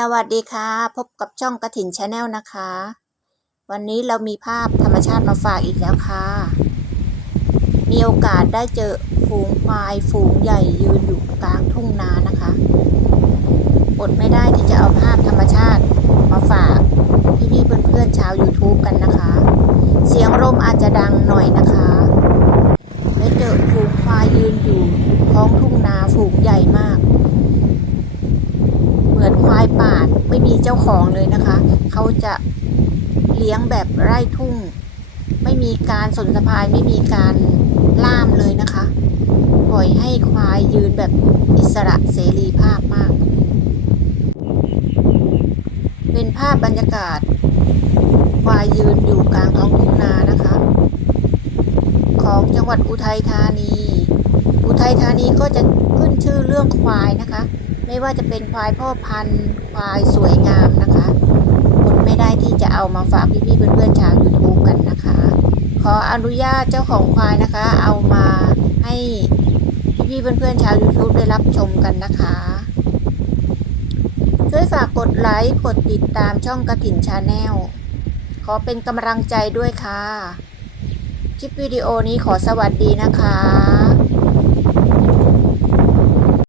สวัสดีค่ะ พบกับช่องกระถินชาแนลนะคะ วันนี้เรามีภาพธรรมชาติมาฝากอีกแล้วค่ะ มีโอกาสได้เจอฝูงควายฝูงใหญ่ยืนอยู่กลางทุ่งนานะคะอดไม่ได้ที่จะเอาภาพธรรมชาติมาฝากพี่ๆเพื่อนๆชาว YouTube กันนะคะ เสียงลมอาจจะดังหน่อยนะคะได้เจอฝูงควายยืนอยู่ท้องทุ่งนาฝูงใหญ่มาก ควายป่าไม่มีเจ้าของเลยนะคะ เขาจะเลี้ยงแบบไร่ทุ่ง ไม่มีการสนสะพายไม่มีการล่ามเลยนะคะ ปล่อยให้ควายยืนแบบอิสระเสรีภาพมาก เป็นภาพบรรยากาศ ควายยืนอยู่กลางท้องทุ่งนานะคะ ของจังหวัดอุทัยธานี อุทัยธานีก็จะขึ้นชื่อเรื่องควายนะคะ ไม่ว่าจะเป็นควายพ่อพันธุ์ควายสวยงามนะคะอดไม่ได้ที่จะเอามาฝากพี่ๆเพื่อนๆชาว YouTube กันนะคะ ขออนุญาตเจ้าของควายนะคะ เอามาให้พี่ๆเพื่อนๆชาว YouTube ได้รับชมกันนะคะช่วยฝากกดไลค์กดติดตามช่องกระถิ่นชาแนลขอเป็นกำลังใจด้วยค่ะ คลิปวิดีโอนี้ขอสวัสดีนะคะ